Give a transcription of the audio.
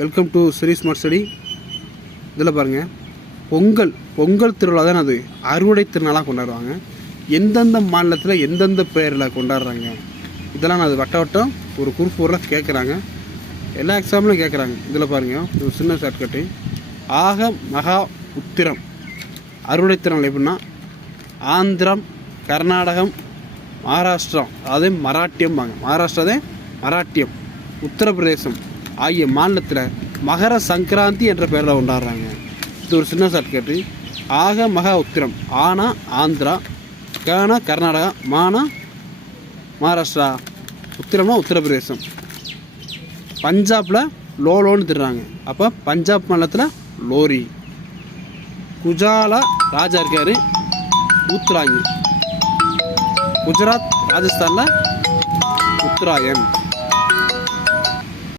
Welcome to Sri smart study. இதில் பாருங்கள், பொங்கல் திருவிழா தான் அது அறுவடை திருநாளாக கொண்டாடுவாங்க. எந்தெந்த மாநிலத்தில் எந்தெந்த பேரில் கொண்டாடுறாங்க இதெல்லாம் அது வட்டம் ஒரு குறுப்பூரில் கேட்குறாங்க. எல்லா எக்ஸாம்லையும் கேட்குறாங்க. இதில் பாருங்கள், ஒரு சின்ன ஷார்ட்கட்டு. ஆக மகா உத்திரம் அறுவடை திருநாள் எப்படின்னா ஆந்திரம், கர்நாடகம், மகாராஷ்டிரம், அதே மராட்டியம்பாங்க. மகாராஷ்டிராதே மராட்டியம், உத்தரப்பிரதேசம் ஆகிய மாநிலத்தில் மகர சங்கராந்தி என்ற பெயரில் கொண்டாடுறாங்க. இது ஒரு சின்ன ஷார்ட்கட்டு. ஆக மகா உத்திரம், ஆனா ஆந்திரா, கானா கர்நாடகா, மானா மகாராஷ்டிரா, உத்திரம்னா உத்தரப்பிரதேசம். பஞ்சாபில் லோலோன்னு திடுறாங்க. அப்போ பஞ்சாப் மாநிலத்தில் லோரி. குஜாலா ராஜா இருக்கார், ஊத்ராயி. குஜராத் ராஜஸ்தானில் உத்தராயன்.